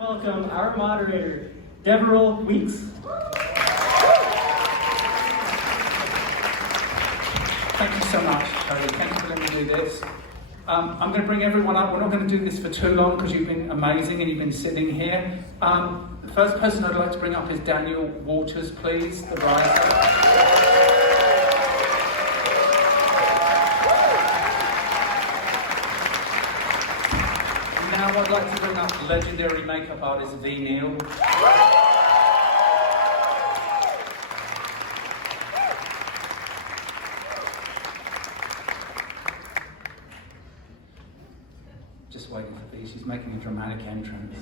welcome our moderator, Deborah Weeks. Thank you so much, Cody. Thank you for letting me do this. I'm going to bring everyone up. We're not going to do this for too long because you've been amazing and you've been sitting here. The first person I'd like to bring up is Daniel Waters, please, the writer. Now I'd like to bring up legendary makeup artist V. Neal. Just waiting for V. She's making a dramatic entrance.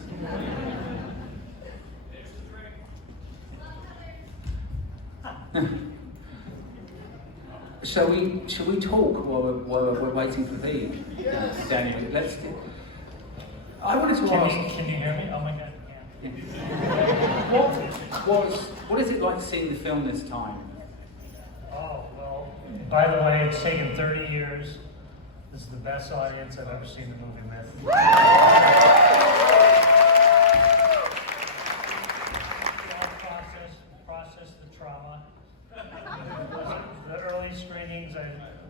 Shall we talk while we're waiting for V? Daniel, let's do. I wanted to ask. Can you hear me? Oh my God. Yeah. What is it like seeing the film this time? Oh, well, by the way, it's taken 30 years. This is the best audience I've ever seen the movie with. Process the trauma. The early screenings, I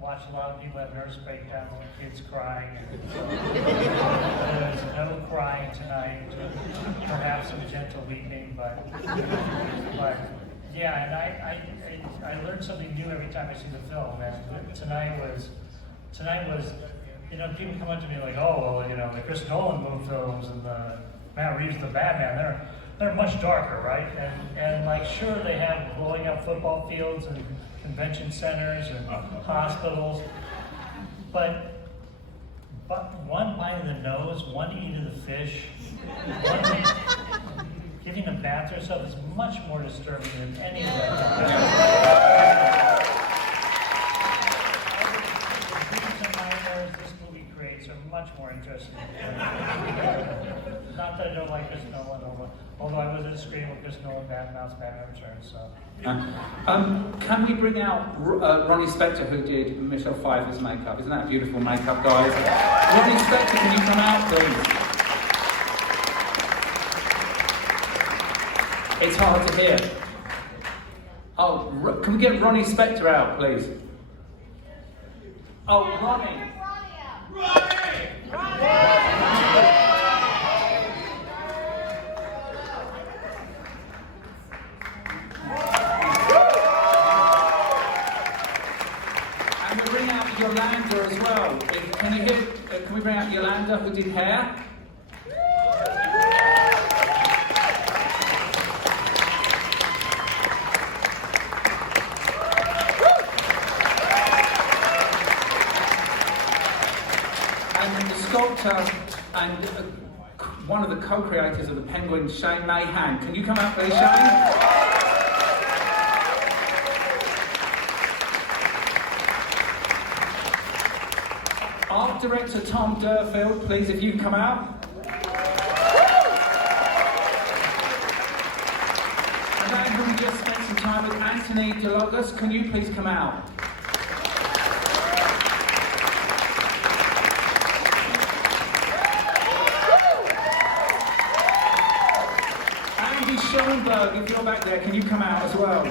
watched a lot of people have nervous breakdowns and kids crying. There's no crying tonight, perhaps some gentle weeping, but yeah, and I learned something new every time I see the film. And tonight was, you know, people come up to me like, oh, well, you know, the Chris Nolan films and the Matt Reeves, the Batman, they're much darker, right? And like, sure, they have blowing up football fields and convention centers and hospitals, but one bite of the nose, one eat of the fish, giving a bath to herself is much more disturbing than any of that. This movie creates are much more interesting. Not that I don't like Chris Nolan, although I was at a screening with Chris Nolan, Batman Returns, so. Can we bring out Ronnie Spector, who did Michelle Pfeiffer's makeup? Isn't that beautiful makeup, guys? Ronnie Spector, can you come out, please? It's hard to hear. Oh, can we get Ronnie Spector out, please? Oh, Ronnie! And we bring out Yolanda as well. Can we bring out Yolanda, who did hair? And the sculptor and one of the co-creators of the Penguin, Shane Mahan. Can you come out, please, Shane? Art director Tom Durfield, please, if you can come out. And then who we just spent some time with, Anthony DeLogos, can you please come out? Andy Schoenberg, if you're back there, can you come out as well?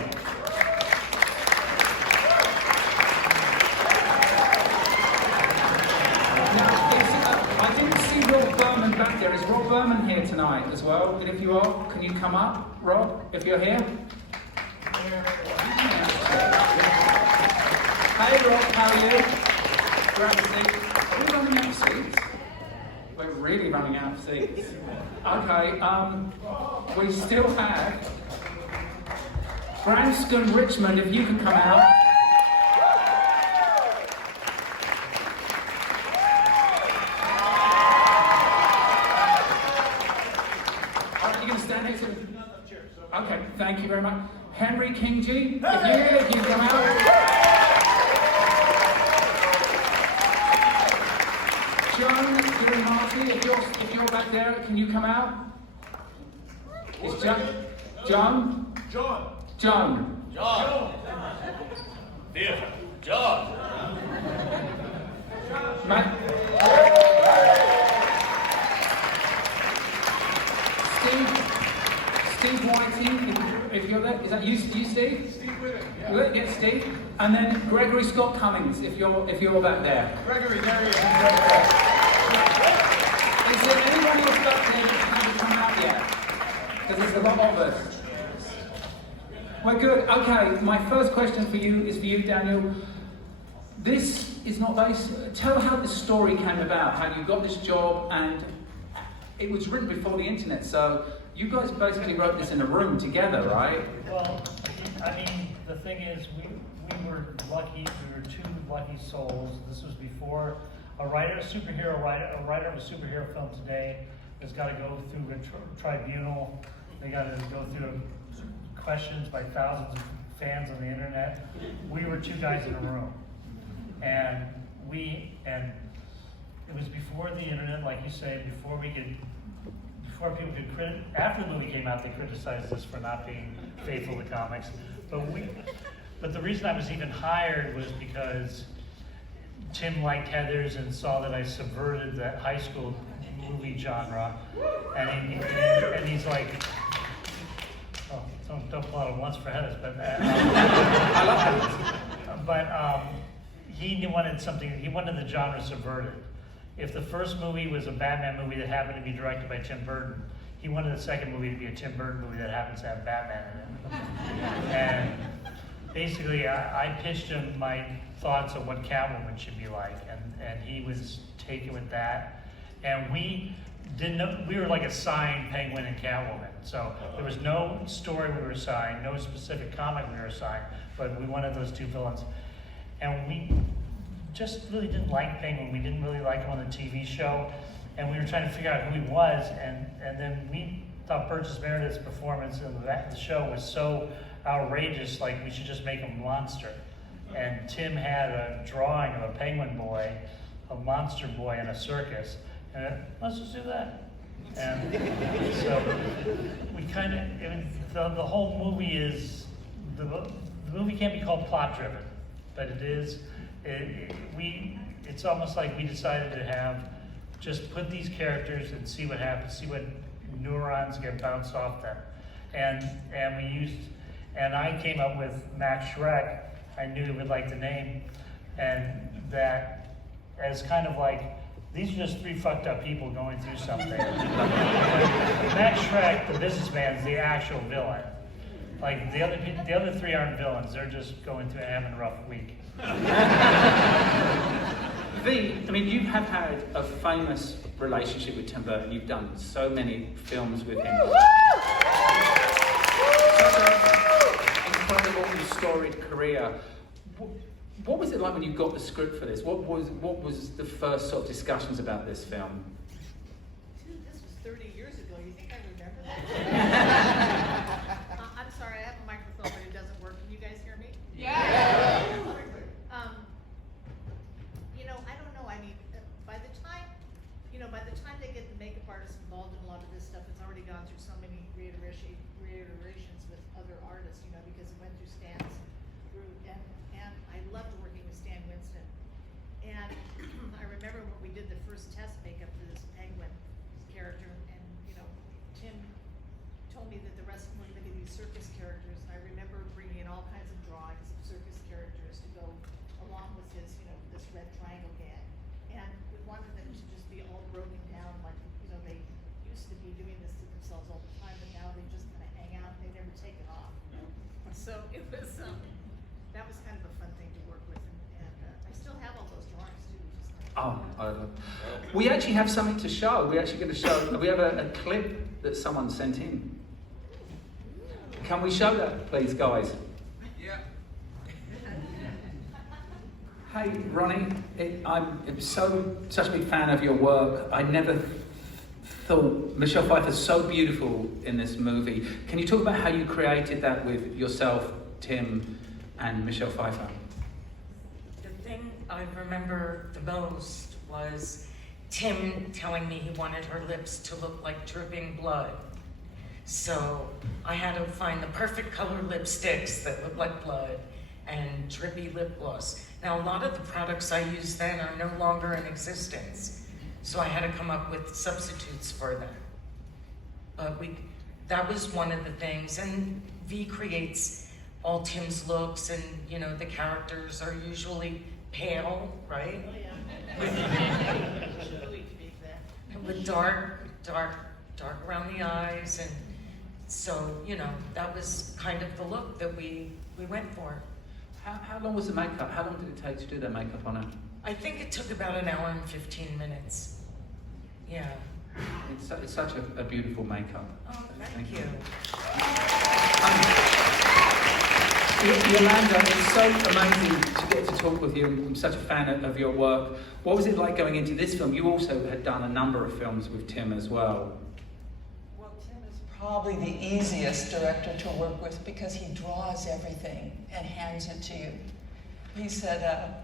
I didn't see Rob Berman back there. Is Rob Berman here tonight as well? And if you are, can you come up, Rob, if you're here? Hey Rob, how are you? Grab a seat. Are we running out of seats? We're really running out of seats. Okay, we still have Branston Richmond, if you can come out. Okay, thank you very much. Henry Kingjee, if you come out. Joan Durimati, if you're back there, can you come out? Is John? Theatre. John. Steve Whiting, if you're there, is that you, Steve? Steve Whitting, yeah. Yeah, Steve. And then Gregory Scott Cummings, if you're back there. Gregory, there he is. Is there anyone else back there that hasn't come out yet? Because there's a lot of us. We're good. Okay, my first question for you is for you, Daniel. This is not based. Tell how the story came about, how you got this job, and it was written before the internet, so you guys basically wrote this in a room together, right? Well, I mean, the thing is, we were lucky. We were two lucky souls. This was before a writer of a superhero film today has got to go through a tribunal. They got to go through questions by thousands of fans on the internet. We were two guys in a room, and it was before the internet, like you say, before people could after the movie came out, they criticized us for not being faithful to comics. But the reason I was even hired was because Tim liked Heathers and saw that I subverted that high school movie genre, and he's like, oh, don't pull out a once for Heathers, but I love that. He wanted the genre subverted. If the first movie was a Batman movie that happened to be directed by Tim Burton, he wanted the second movie to be a Tim Burton movie that happens to have Batman in it. And basically, I pitched him my thoughts on what Catwoman should be like, and he was taken with that. And we didn't know, we were like assigned Penguin and Catwoman. So there was no story we were assigned, no specific comic we were assigned, but we wanted those two villains. And we just really didn't like Penguin. We didn't really like him on the TV show, and we were trying to figure out who he was. And then we thought Burgess Meredith's performance in the show was so outrageous, like we should just make him a monster. And Tim had a drawing of a penguin boy, a monster boy in a circus, and let's just do that. And so we kind of, I mean, the whole movie is, the movie can't be called plot driven, but it is. It's almost like we decided to have, just put these characters and see what happens, see what neurons get bounced off them. And I came up with Max Schreck. I knew he would like the name, and that as kind of like, these are just three fucked up people going through something. Max Schreck, the businessman, is the actual villain. Like the other three aren't villains, they're just going through and having a rough week. I mean, you have had a famous relationship with Tim Burton. You've done so many films with him. Such an incredible, storied career. What was it like when you got the script for this? What was the first sort of discussions about this film? Dude, this was 30 years ago. You think I remember that? I'm sorry, I have a microphone, but it doesn't work. Can you guys hear me? Yeah. I don't know. I mean, by the time they get the makeup artists involved in a lot of this stuff, it's already gone through so many reiterations with other artists, because it went through Stan's route. And I loved working with Stan Winston. And I remember when we did the first test makeup for this penguin character, and Tim told me that the rest of them were going to be these circus characters, and I remember bringing in all kinds of drawings of circus characters to go along with his, this red triangle gag. And we wanted them to just be all broken down, like, they used to be doing this to themselves all the time, but now they just kind of hang out and they never take it off. So it was, that was kind of a fun thing to work with, and I still have all those drawings too. We actually have something to show. We're actually going to show. We have a clip that someone sent in. Can we show that, please, guys? Yeah. Hey, Ronnie. I'm such a big fan of your work. I never thought Michelle Pfeiffer's so beautiful in this movie. Can you talk about how you created that with yourself, Tim, and Michelle Pfeiffer? The thing I remember the most was Tim telling me he wanted her lips to look like dripping blood. So I had to find the perfect color lipsticks that look like blood and drippy lip gloss. Now, a lot of the products I used then are no longer in existence. So I had to come up with substitutes for them. but that was one of the things. And V creates all Tim's looks, and you know, the characters are usually pale, right? Oh, yeah. Chilly to be exact. With dark around the eyes, and so, you know, that was kind of the look that we went for. How long was the makeup? How long did it take to do that makeup on her? I think it took about an hour and 15 minutes. Yeah. It's such a beautiful makeup. Oh, thank you. Yolanda, it's so amazing to get to talk with you. I'm such a fan of your work. What was it like going into this film? You also had done a number of films with Tim as well. Well, Tim is probably the easiest director to work with because he draws everything and hands it to you. He said,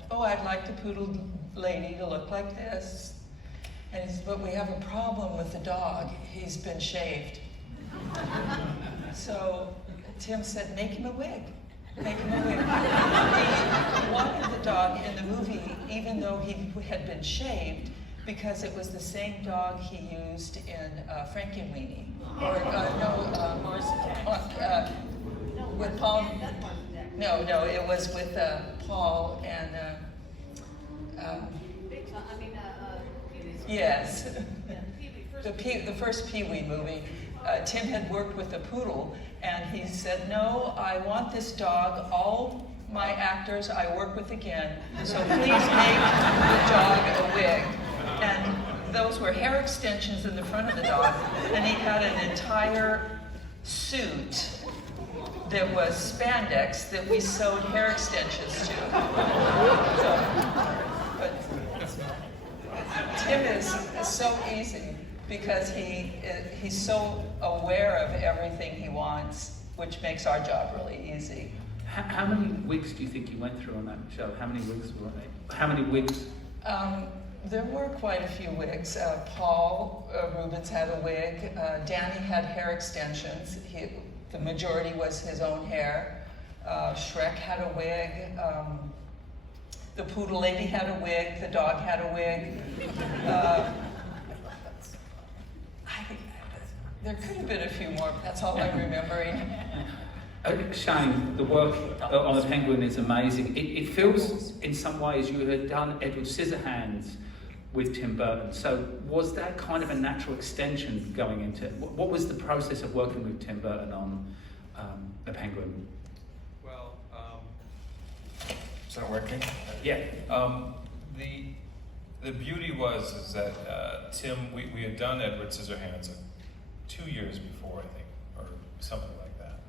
oh, I'd like the poodle lady to look like this. And he said, but we have a problem with the dog. He's been shaved. So Tim said, make him a wig. Make him a wig. He wanted the dog in the movie, even though he had been shaved, because it was the same dog he used in Frankenweenie. Or, with Paul. No, it was with Paul and, Pee-wee's. yes. Yeah, Pee-wee, The first Pee-wee movie, Tim had worked with the poodle, and he said, no, I want this dog, all my actors I work with again, so please make the dog a wig. And those were hair extensions in the front of the dog, and he had an entire suit that was spandex that we sewed hair extensions to. But Tim is so easy because he's so aware of everything he wants, which makes our job really easy. How many wigs do you think you went through on that show? How many wigs were they? How many wigs? There were quite a few wigs. Paul Rubens had a wig. Danny had hair extensions. The majority was his own hair. Shrek had a wig. The poodle lady had a wig. The dog had a wig. There could have been a few more, but that's all I'm remembering. Shane, the work on the Penguin is amazing. It feels in some ways you had done Edward Scissorhands with Tim Burton. So was that kind of a natural extension going into it? What was the process of working with Tim Burton on the Penguin? Well, is that working? Yeah. The beauty is that Tim, we had done Edward Scissorhands 2 years before, I think, or something like that.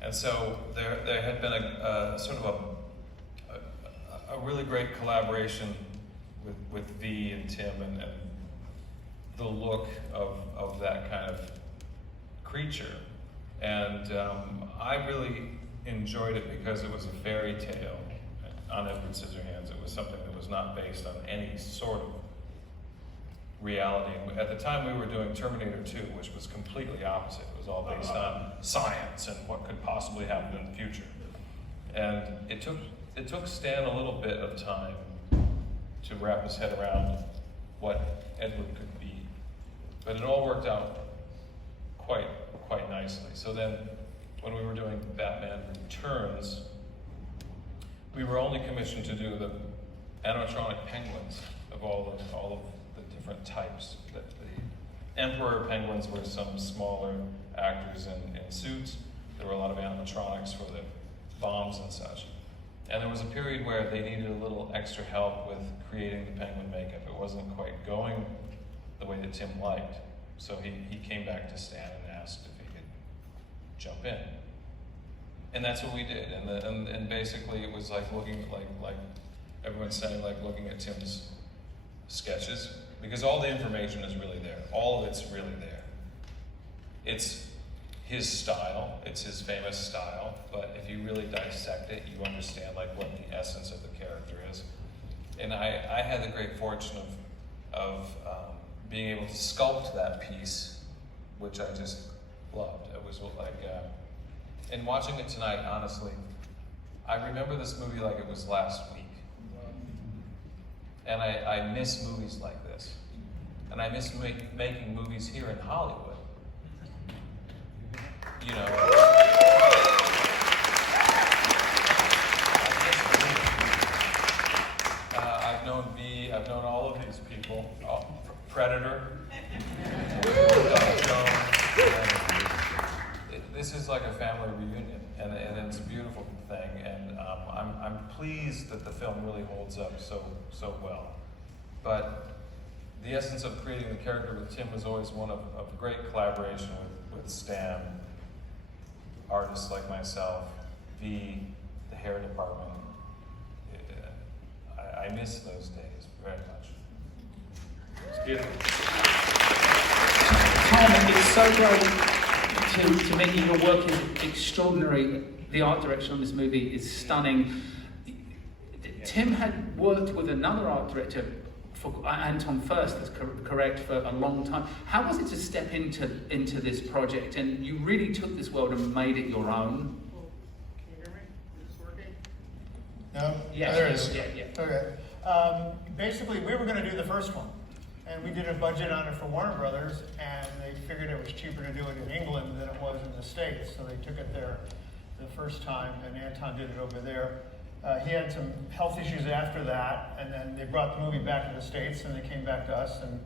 And so there had been a sort of a really great collaboration with V and Tim and the look of that kind of creature. And I really enjoyed it because it was a fairy tale on Edward Scissorhands. It was something that was not based on any sort of reality. At the time we were doing Terminator 2, which was completely opposite. It was all based on science and what could possibly happen in the future. And it took Stan a little bit of time to wrap his head around what Edward could be. But it all worked out quite nicely. So then when we were doing Batman Returns, we were only commissioned to do the animatronic penguins of all of the different types. The Emperor penguins were some smaller actors in suits. There were a lot of animatronics for the bombs and such. And there was a period where they needed a little extra help with creating the penguin makeup. It wasn't quite going the way that Tim liked. So he came back to Stan and asked if he could jump in. And that's what we did. And basically it was like looking like everyone's saying, like looking at Tim's sketches, because all the information is really there. All of it's really there. It's his style, it's his famous style, but if you really dissect it, you understand like what the essence of the character is. And I had the great fortune of being able to sculpt that piece, which I just loved. It was like, and watching it tonight, honestly, I remember this movie like it was last week. And I miss movies like this. And I miss making movies here in Hollywood. you know. I've known V, I've known all of these people, Predator, this is like a family reunion, and it's a beautiful thing, and I'm pleased that the film really holds up so well. But the essence of creating the character with Tim was always one of great collaboration with Stan, artists like myself, V, the hair department. I miss those days very much. It's beautiful. Tom, it's so great to meet you. Your work is extraordinary. The art direction on this movie is stunning. Tim had worked with another art director, for Anton First, that's correct, for a long time. How was it to step into this project, and you really took this world and made it your own? Can you hear me? Is this working? No? Yeah, There it is. yeah. Okay. Basically, we were going to do the first one, and we did a budget on it for Warner Brothers, and they figured it was cheaper to do it in England than it was in the States, so they took it there the first time, and Anton did it over there. He had some health issues after that, and then they brought the movie back to the States, and they came back to us, and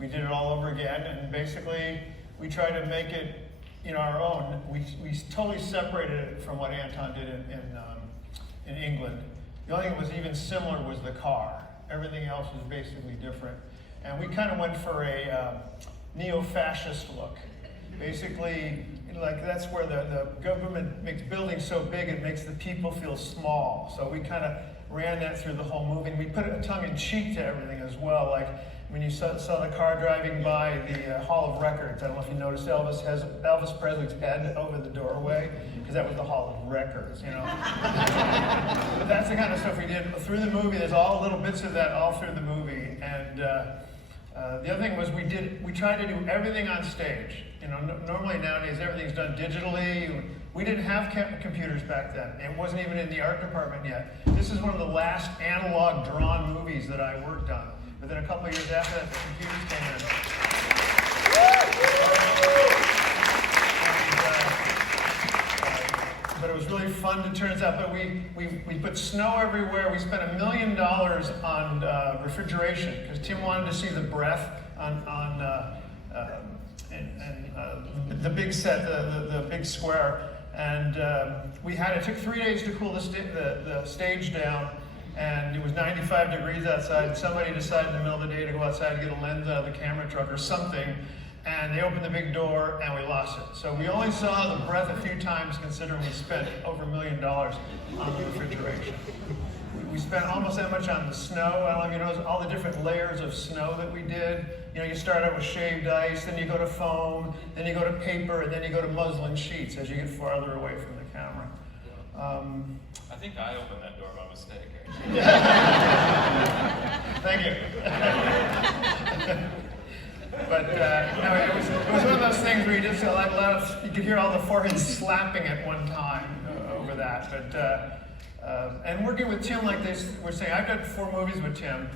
we did it all over again, and basically, we tried to make it our own. We totally separated it from what Anton did in England. The only thing that was even similar was the car. Everything else was basically different. And we kind of went for a neo-fascist look. Basically, like that's where the government makes buildings so big it makes the people feel small. So we kind of ran that through the whole movie. And we put a tongue-in-cheek to everything as well. Like when you saw the car driving by the Hall of Records, I don't know if you noticed Elvis Presley's head over the doorway, because that was the Hall of Records, But that's the kind of stuff we did through the movie. There's all little bits of that all through the movie. And the other thing was we tried to do everything on stage. Normally nowadays everything's done digitally. We didn't have computers back then. It wasn't even in the art department yet. This is one of the last analog drawn movies that I worked on. But then a couple of years after that, the computers came in. But it was really fun, it turns out. But we put snow everywhere. We spent $1 million on refrigeration, because Tim wanted to see the breath on the big set, the big square. And it took 3 days to cool the stage down. And it was 95 degrees outside. Somebody decided in the middle of the day to go outside to get a lens out of the camera truck or something. And they opened the big door and we lost it. So we only saw the breath a few times, considering we spent over $1 million on the refrigeration. We spent almost that much on the snow. I don't know if you noticed all the different layers of snow that we did. You start out with shaved ice, then you go to foam, then you go to paper, and then you go to muslin sheets as you get farther away from the camera. I think I opened that door by mistake, actually. Thank you. But no, it was one of those things where you just you could hear all the foreheads slapping at one time over that. But and working with Tim like this, we're saying I've done 4 movies with Tim.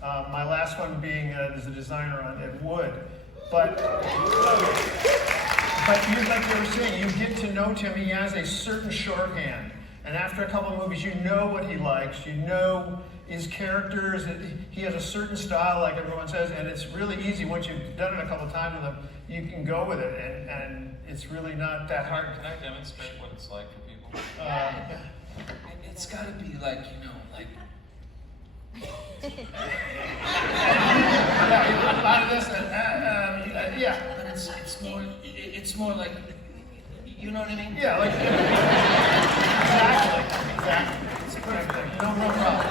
My last one being as a designer on Ed Wood. But you, like you were saying, you get to know Tim. He has a certain shorthand. And after a couple of movies, you know what he likes. You know his characters. He has a certain style, like everyone says, and it's really easy once you've done it a couple of times with him. You can go with it, and it's really not that hard. Can I demonstrate what it's like for people? It's got to be like, Yeah, a lot of this, yeah. But it's more like, you know what I mean? Yeah, like, exactly. It's perfect. No problem.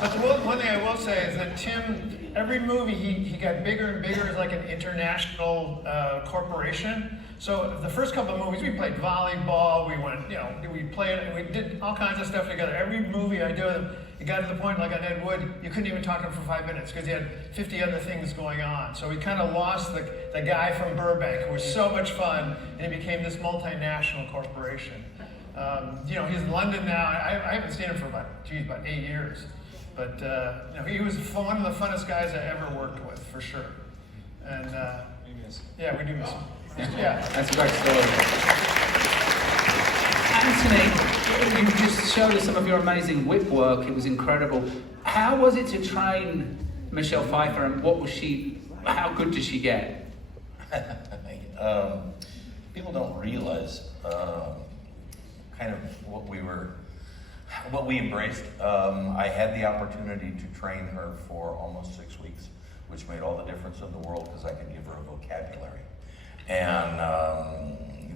But the one thing I will say is that Tim, every movie he got bigger and bigger as like an international corporation. So the first couple of movies, we played volleyball, we went, we played, we did all kinds of stuff together. Every movie I do, it got to the point, like on Ed Wood, you couldn't even talk to him for 5 minutes because he had 50 other things going on. So we kind of lost the guy from Burbank, who was so much fun, and he became this multinational corporation. He's in London now. I haven't seen him for about 8 years. But he was one of the funnest guys I ever worked with, for sure. And We miss him. yeah, we do miss him. Yeah. That's a great story. Anthony, you just showed us some of your amazing whip work. It was incredible. How was it to train Michelle Pfeiffer, and how good did she get? People don't realize kind of what we embraced. I had the opportunity to train her for almost 6 weeks, which made all the difference in the world because I could give her a vocabulary. And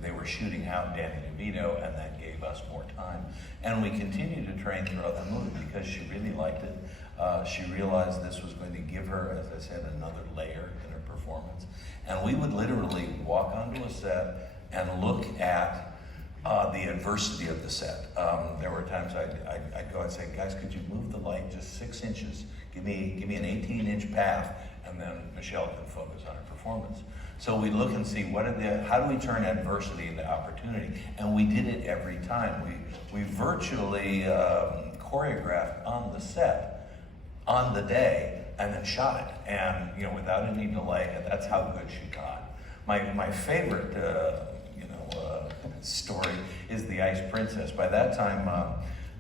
they were shooting out Danny DeVito, and that gave us more time. And we continued to train throughout the movie because she really liked it. She realized this was going to give her, as I said, another layer in her performance. And we would literally walk onto a set and look at the adversity of the set. There were times I'd go and say, guys, could you move the light just 6 inches? Give me an 18-inch path, and then Michelle can focus on her performance. So we look and see how do we turn adversity into opportunity, and we did it every time. We virtually choreographed on the set, on the day, and then shot it, and without any delay. And that's how good she got. My favorite story is the Ice Princess. By that time,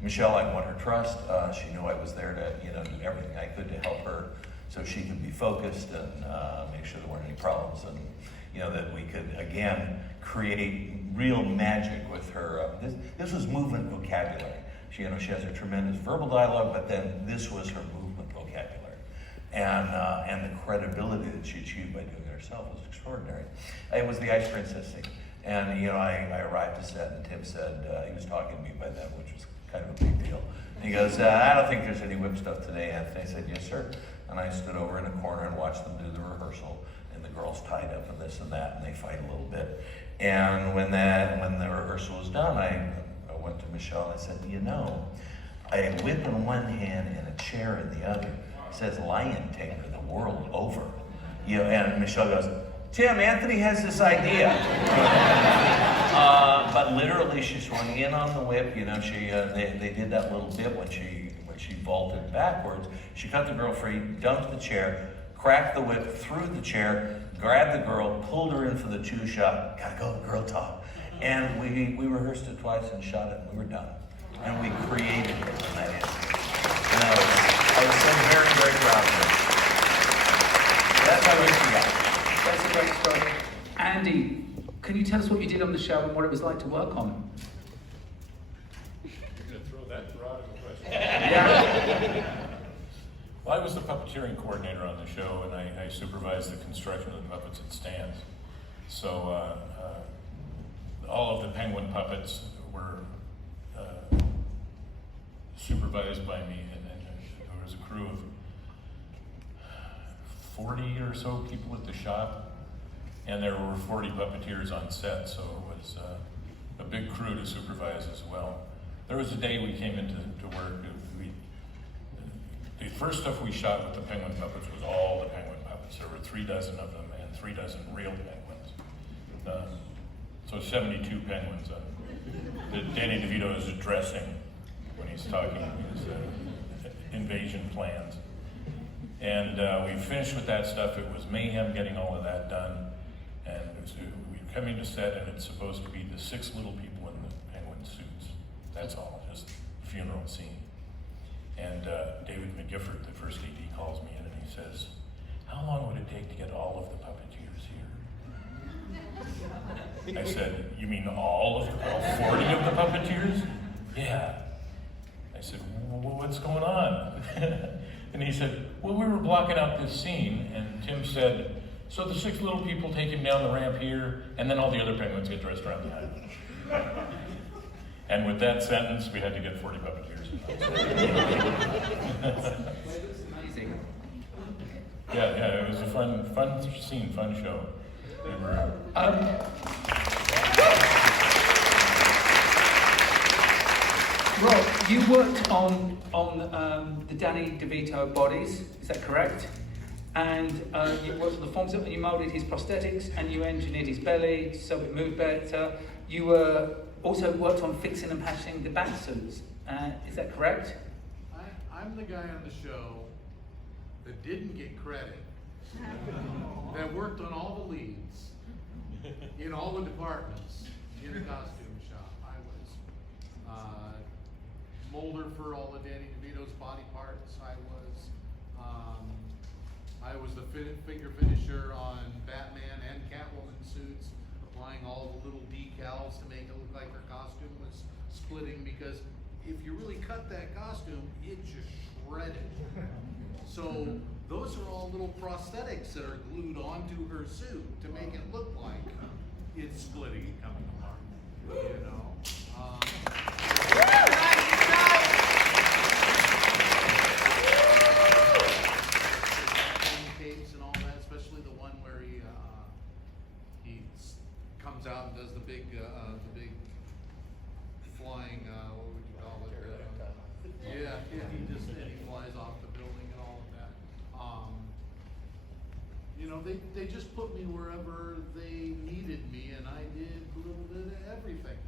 Michelle, I won her trust. She knew I was there to do everything I could to help her so she could be focused and make sure there weren't any problems, and that we could again create real magic with her. This was movement vocabulary. She has a tremendous verbal dialogue, but then this was her movement vocabulary, and the credibility that she achieved by doing it herself was extraordinary. It was the Ice Princess scene. And I arrived to set, and Tim said, he was talking to me by then, which was kind of a big deal. And he goes, I don't think there's any whip stuff today, Anthony. I said, yes, sir. And I stood over in a corner and watched them do the rehearsal, and the girls tied up and this and that, and they fight a little bit. And when the rehearsal was done, I went to Michelle and I said, a whip in one hand and a chair in the other says lion tamer the world over. And Michelle goes, Tim, Anthony has this idea. But literally, she swung in on the whip. They did that little bit when she vaulted backwards. She cut the girl free, dumped the chair, cracked the whip through the chair, grabbed the girl, pulled her in for the 2-shot. Gotta go, girl talk. And we rehearsed it twice and shot it, and we were done. And we created it in that instant. And I was so very, very proud of her. That's how we got. That's a great story. Andy, can you tell us what you did on the show and what it was like to work on? You're going to throw that broad of a question. Yeah. Well, I was the puppeteering coordinator on the show, and I supervised the construction of the puppets and stands. So all of the penguin puppets were supervised by me, and there was a crew of 40 or so people at the shop, and there were 40 puppeteers on set, so it was a big crew to supervise as well. There was a day we came into work, the first stuff we shot with the penguin puppets was all the penguin puppets. There were 3 dozen of them and 3 dozen real penguins. So 72 penguins. Danny DeVito is addressing when he's talking his invasion plans. And we finished with that stuff. It was mayhem getting all of that done. And we come into set, and it's supposed to be the 6 little people in the penguin suits. That's all, just a funeral scene. And David McGifford, the first AD, calls me in and he says, how long would it take to get all of the puppeteers here? I said, you mean all 40 of the puppeteers? Yeah. I said, well, what's going on? And he said, well, we were blocking out this scene, and Tim said, so the 6 little people take him down the ramp here, and then all the other penguins get dressed around the island. And with that sentence, we had to get 40 puppeteers. Amazing. Yeah, it was a fun scene, fun show. We were, Rob, you worked on the Danny DeVito bodies, is that correct? And you worked on the forms up, and you molded his prosthetics, and you engineered his belly so it moved better. You also worked on fixing and patching the bat suits. Is that correct? I'm the guy on the show that didn't get credit, that worked on all the leads. in all the departments in the costume shop. I was molder for all of Danny DeVito's body parts. I was the finger finisher on Batman and Catwoman suits, applying all the little decals to make it look like her costume was splitting, because if you really cut that costume, it just shredded. So those are all little prosthetics that are glued onto her suit to make it look like it's splitting and coming apart, you know? Capes and all that, especially the one where he comes out and does the big flying, what would you call it? He flies off the building and all of that. You know, they just put me wherever they needed me, and I did a little bit of everything.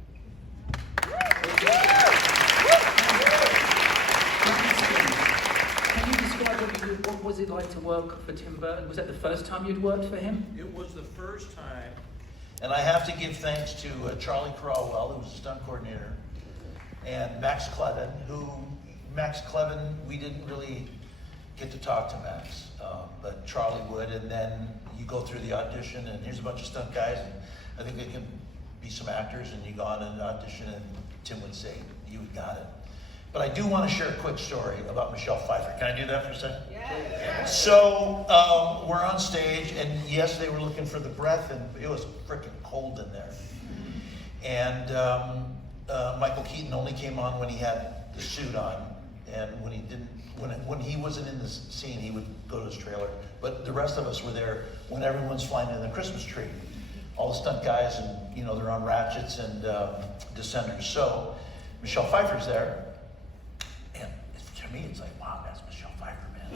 Can you describe what you did? What was it like to work for Tim Burton? Was that the first time you'd worked for him? It was the first time. And I have to give thanks to Charlie Crawwell, who was the stunt coordinator, and Max Clevin, we didn't really get to talk to Max, but Charlie would, and then you go through the audition, and here's a bunch of stunt guys, and I think they can be some actors, and you go on an audition, and Tim would say, you got it. But I do want to share a quick story about Michelle Pfeiffer. Can I do that for a second? Yeah. So we're on stage, and yes, they were looking for the breath, and it was freaking cold in there. And Michael Keaton only came on when he had the suit on, and when he didn't, when he wasn't in the scene, he would go to his trailer. But the rest of us were there when everyone's flying in the Christmas tree. All the stunt guys, and you know, they're on ratchets and descenders. So Michelle Pfeiffer's there, and to me, it's like, wow, that's Michelle Pfeiffer, man.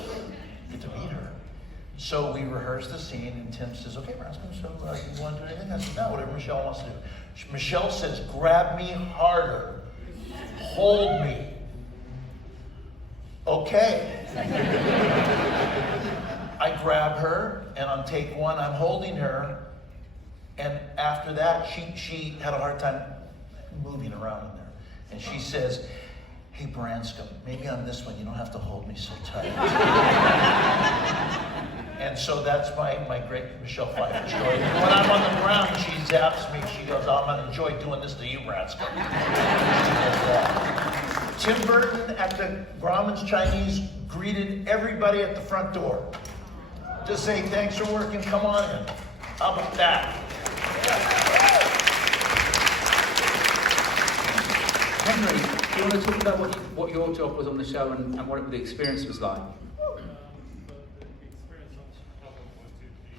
Get to meet her. So we rehearsed the scene, and Tim says, okay, Rascal, so you want to do anything? I said, no, whatever Michelle wants to do. Michelle says, grab me harder. Hold me. Okay. I grab her, and on take one, I'm holding her. And after that, she had a hard time moving around in there. And she says, hey, Baranska, maybe on this one, you don't have to hold me so tight. And so that's my great Michelle Pfeiffer story. And when I'm on the ground and she zaps me, she goes, I'm going to enjoy doing this to you, Baranska. Tim Burton at the Brahmin's Chinese greeted everybody at the front door to say, thanks for working, come on in. How about that? Henry, do you want to talk about what your job was on the show and what the experience was like?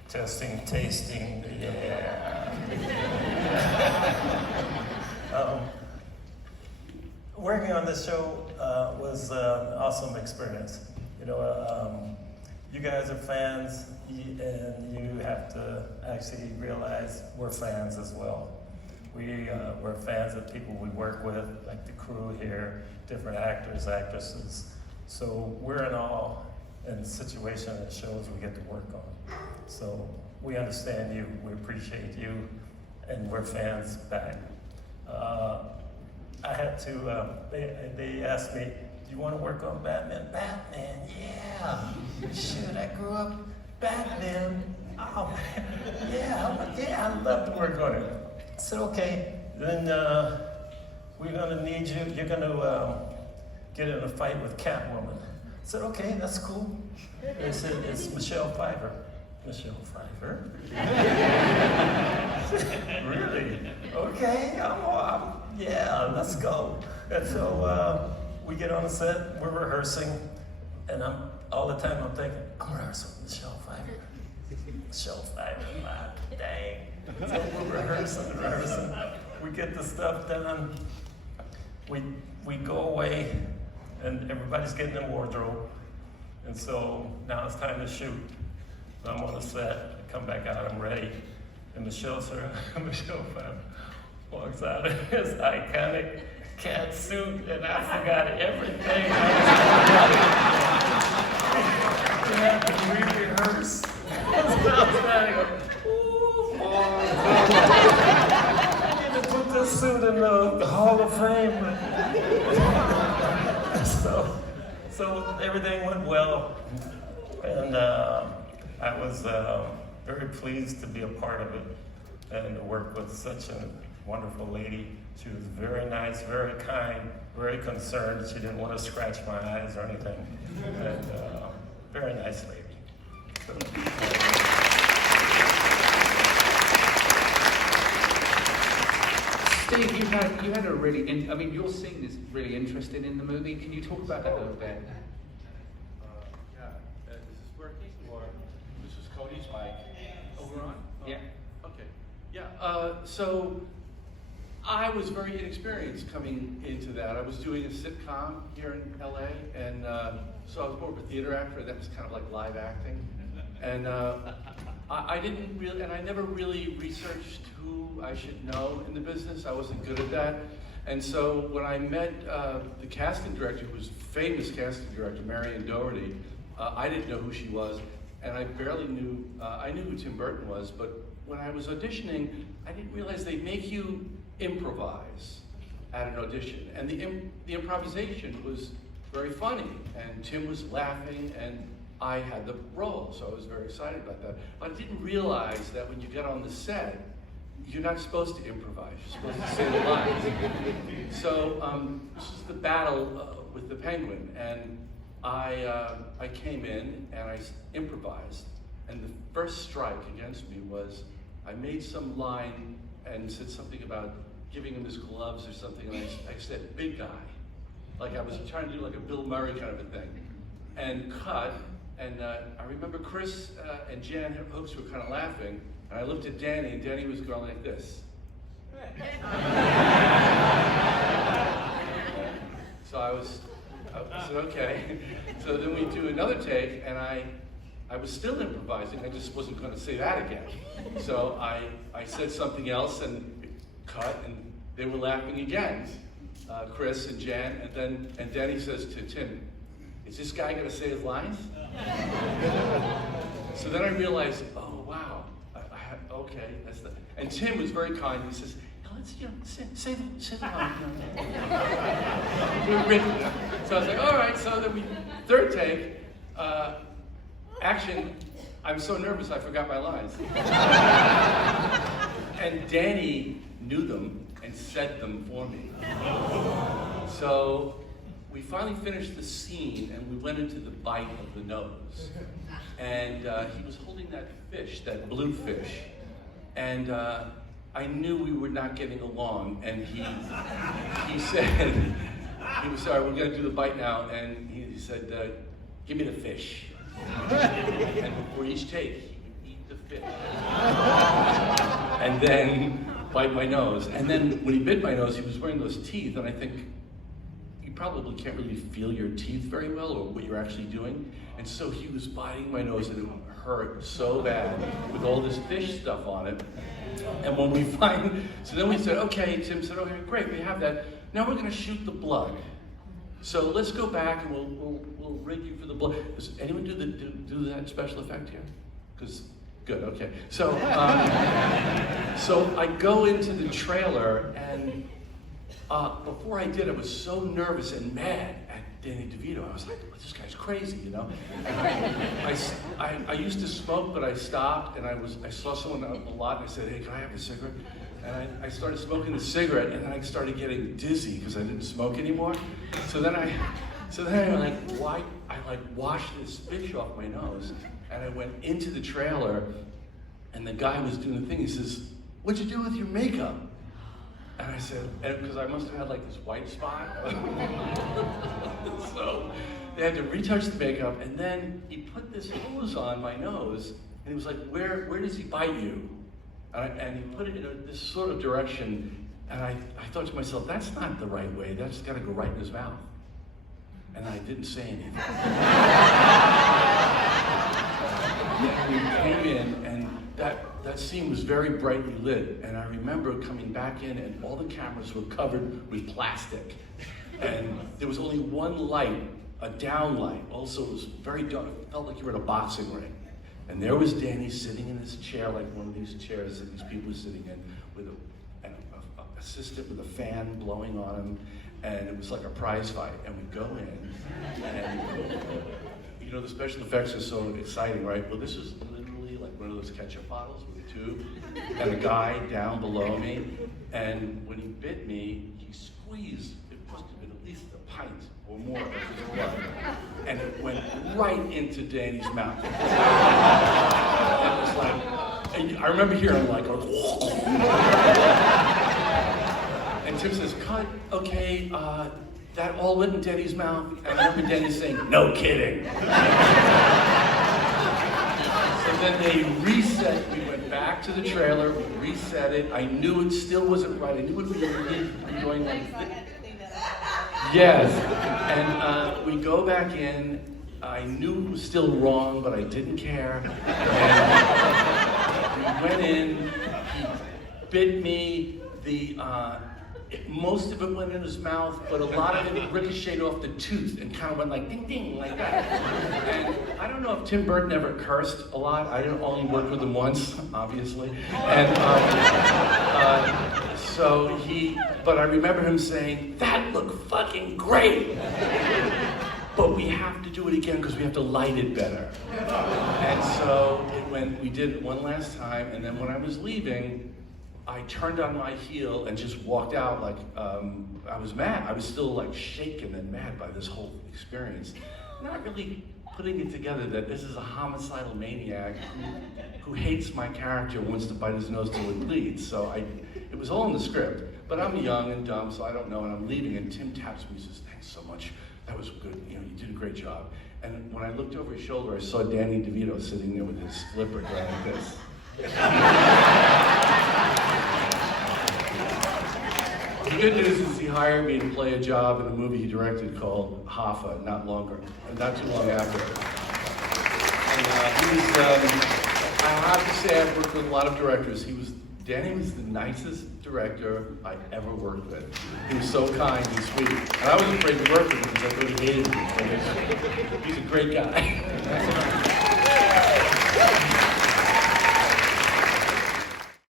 Testing, tasting, yeah. Working on this show was an awesome experience. You know, you guys are fans, and you have to actually realize we're fans as well. We're fans of people we work with, like the crew here, different actors, actresses. So we're in awe in the situation and shows we get to work on. So we understand you, we appreciate you, and we're fans back. I had to, they asked me, do you want to work on Batman? Batman, yeah. Shoot, I grew up Batman. Oh, yeah, I'd love to work on it. I said, okay, then we're gonna need you, you're gonna get in a fight with Catwoman. I said, okay, that's cool. They said, it's Michelle Pfeiffer. Michelle Pfeiffer? Really? Okay, yeah, let's go. And so we get on the set, we're rehearsing, and all the time I'm thinking, I'm rehearsing Michelle Pfeiffer. Michelle Pfeiffer, dang. So we're rehearsing. We get the stuff done. We go away, and everybody's getting in wardrobe. And so now it's time to shoot. So I'm on the set, I come back out, I'm ready. And Michelle Pfeiffer walks out in his iconic cat suit, and I forgot everything. We had to re-rehearse. So I was like, ooh, boy. suit in the Hall of Fame. So everything went well, and I was very pleased to be a part of it and to work with such a wonderful lady. She was very nice, very kind, very concerned. She didn't want to scratch my eyes or anything. And very nice lady. Steve, you had a really, I mean, your scene is really interesting in the movie. Can you talk about that a little bit? Is this working, or this is Cody's mic? Oh, we're on? Yeah. Okay. Yeah, so I was very inexperienced coming into that. I was doing a sitcom here in LA, and so I was more of a theater actor. That was kind of like live acting. And I didn't really, and I never really researched who I should know in the business. I wasn't good at that. And so when I met the casting director, who was a famous casting director, Marion Doherty, I didn't know who she was, and I barely knew, I knew who Tim Burton was, but when I was auditioning, I didn't realize they make you improvise at an audition. And the improvisation was very funny, and Tim was laughing, and I had the role, so I was very excited about that. But I didn't realize that when you get on the set, you're not supposed to improvise, you're supposed to say the lines. So this is the battle with the penguin, and I came in and I improvised, and the first strike against me was I made some line and said something about giving him his gloves or something, and I said big guy, like I was trying to do like a Bill Murray kind of a thing, and cut. And I remember Chris and Jan Hooks were kind of laughing, and I looked at Danny, and Danny was going like this. So I said, okay. So then we do another take, and I was still improvising, I just wasn't going to say that again. So I said something else, and cut, and they were laughing again, Chris and Jan, and Danny says to Tim, is this guy going to say his lines? So then I realized, oh wow, okay, that's the. And Tim was very kind. He says, let's say the line. So I was like, all right. So then third take, action. I'm so nervous I forgot my lines. And Danny knew them and said them for me. So we finally finished the scene, and we went into the bite of the nose. And he was holding that fish, that blue fish. And I knew we were not getting along. And he said, he was sorry, we're going to do the bite now. And he said, give me the fish. And before each take, he would eat the fish. And then bite my nose. And then when he bit my nose, he was wearing those teeth, and I think, you probably can't really feel your teeth very well or what you're actually doing. And so he was biting my nose, and it hurt so bad with all this fish stuff on it. And when we so then we said, okay, Tim said, okay, great, we have that. Now we're gonna shoot the blood. So let's go back and we'll rig you for the blood. Does anyone do that special effect here? Because, good, okay. So, so I go into the trailer, and before I did, I was so nervous and mad at Danny DeVito. I was like, this guy's crazy, you know? I used to smoke, but I stopped, and I saw someone a lot, and I said, hey, can I have a cigarette? And I started smoking the cigarette, and then I started getting dizzy because I didn't smoke anymore. So then I washed this fish off my nose, and I went into the trailer, and the guy was doing the thing. He says, what'd you do with your makeup? And I said, because I must have had like this white spot. So they had to retouch the makeup, and then he put this hose on my nose, and he was like, where does he bite you? And he put it in this sort of direction, and I thought to myself, that's not the right way, that's gotta go right in his mouth. And I didn't say anything. We came in, and that scene was very brightly lit, and I remember coming back in, and all the cameras were covered with plastic. And there was only one light, a down light. Also, it was very dark, it felt like you were in a boxing ring. And there was Danny sitting in his chair, like one of these chairs that these people are sitting in, with assistant with a fan blowing on him, and it was like a prize fight. And we go in, and you know, the special effects are so exciting, right? Well, this was literally like one of those ketchup bottles with a tube, and a guy down below me, and when he bit me, he squeezed, it must have been at least a pint or more of his blood, and it went right into Danny's mouth. It was like, and I remember hearing like, and Tim says, cut, okay, that all went in Danny's mouth, and I remember Danny saying, no kidding. So then they reset, we went back to the trailer, we reset it, I knew it still wasn't right, I knew it would be going like, yes, and we go back in, I knew it was still wrong, but I didn't care, and we went in, he bit me, most of it went in his mouth, but a lot of it ricocheted off the tooth and kind of went like ding ding like that. And I don't know if Tim Burton ever cursed a lot. I only worked with him once, obviously. And but I remember him saying, "That looked fucking great, but we have to do it again because we have to light it better." And so we did it one last time, and then when I was leaving, I turned on my heel and just walked out like, I was mad. I was still like shaken and mad by this whole experience. Not really putting it together that this is a homicidal maniac who hates my character, wants to bite his nose till it bleeds. So it was all in the script, but I'm young and dumb, so I don't know, and I'm leaving, and Tim taps me and says, "Thanks so much, that was good, you know, you did a great job." And when I looked over his shoulder, I saw Danny DeVito sitting there with his flipper going like this. The good news is he hired me to play a job in a movie he directed called Hoffa, not too long after. And I have to say, I've worked with a lot of directors. Danny was the nicest director I ever worked with. He was so kind and sweet. And I was afraid to work with him because I thought he hated me. He's a great guy.